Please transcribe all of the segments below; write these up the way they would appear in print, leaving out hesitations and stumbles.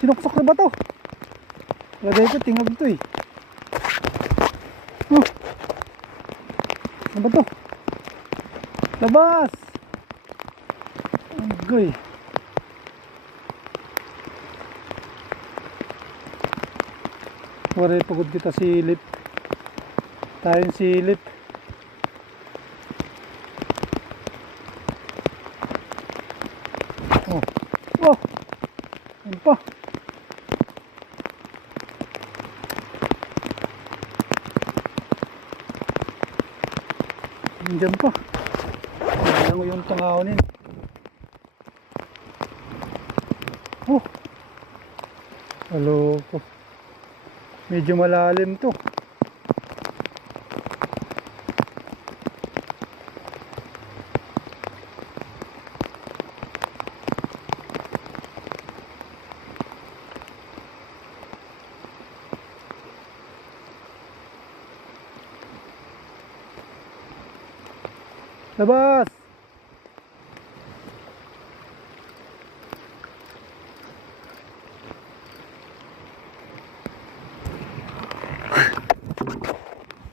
Sinuksok na ba to? Lagay ko, tingog to eh. Oh. Ano ba to? Labas! Agoy. Wala, pagod kita silip. Tayong silip. Oh. Oh. Ano pa? Nandiyan pa. Kailangan ko yung tangahonin. Oh. Aloko. Medyo malalim to. Labas!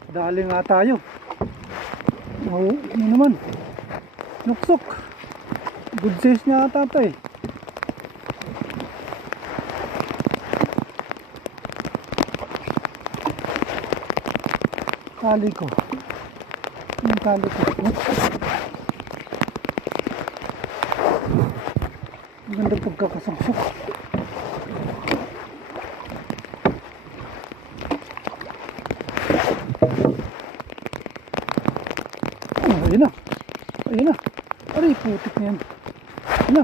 Dali nga tayo. Oh, ano naman? Nuksok. Good size niya ata ito eh. Tali ko. Yung tali ko. Ang ganda pagkakasangsok. Ayun na. Ayun na. Aray, putik na yan. Ayun na.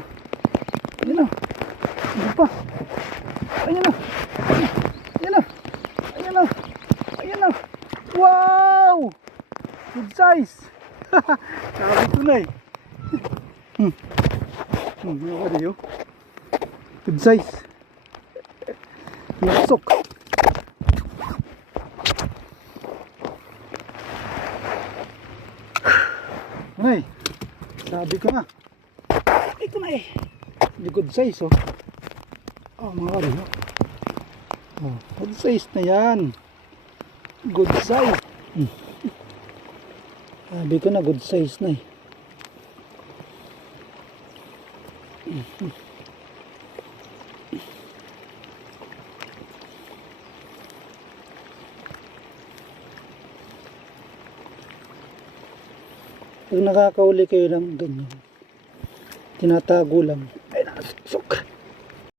Ayun na. Ayun pa. Ayun na. Ayun na. Ayun na. Ayun na. Wow! Good size. Sabi ko na eh. What are you? Good size. Naksok. Ay, sabi ko na. Ito na eh. Hindi good size oh. Oh mga kari. Oh, good size na yan. Good size. Sabi ko na good size na eh. Pag nakakauli kayo lang ganyan, tinatago lang.